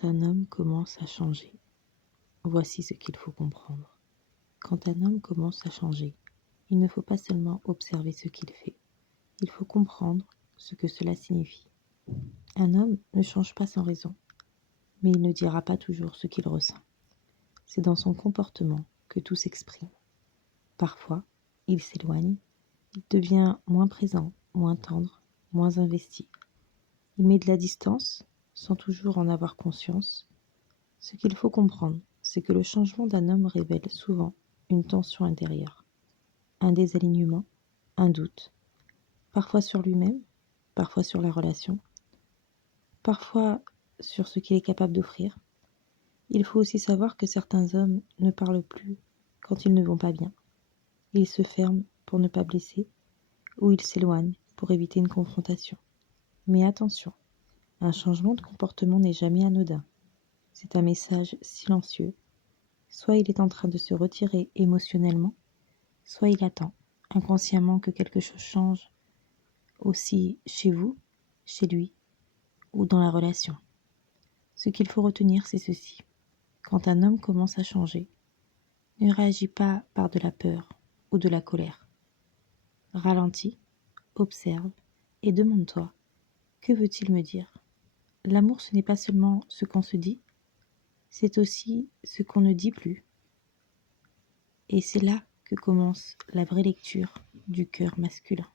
Quand un homme commence à changer, voici ce qu'il faut comprendre. Quand un homme commence à changer, il ne faut pas seulement observer ce qu'il fait, il faut comprendre ce que cela signifie. Un homme ne change pas sans raison, mais il ne dira pas toujours ce qu'il ressent. C'est dans son comportement que tout s'exprime. Parfois, il s'éloigne, il devient moins présent, moins tendre, moins investi. Il met de la distance, sans toujours en avoir conscience. Ce qu'il faut comprendre, c'est que le changement d'un homme révèle souvent une tension intérieure, un désalignement, un doute, parfois sur lui-même, parfois sur la relation, parfois sur ce qu'il est capable d'offrir. Il faut aussi savoir que certains hommes ne parlent plus quand ils ne vont pas bien. Ils se ferment pour ne pas blesser, ou ils s'éloignent pour éviter une confrontation. Mais attention, un changement de comportement n'est jamais anodin. C'est un message silencieux. Soit il est en train de se retirer émotionnellement, soit il attend inconsciemment que quelque chose change aussi chez vous, chez lui ou dans la relation. Ce qu'il faut retenir, c'est ceci. Quand un homme commence à changer, ne réagis pas par de la peur ou de la colère. Ralentis, observe et demande-toi, que veut-il me dire ? L'amour, ce n'est pas seulement ce qu'on se dit, c'est aussi ce qu'on ne dit plus. Et c'est là que commence la vraie lecture du cœur masculin.